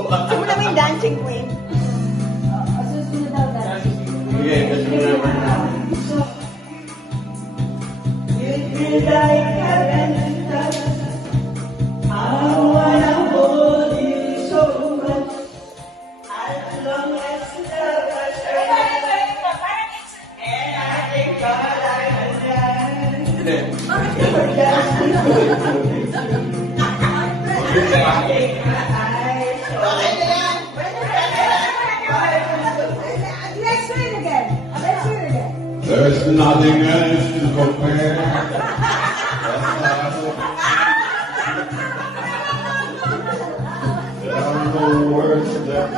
Gusto mo naman yung dancing queen? Susunod daw dancing. Sige, kasi naman. You'd be like heaven touch. I wanna hold you so much. As long as love is and I think all I have Hindi. Let's do it again. Let's do it again. There's nothing else to compare. There are no words that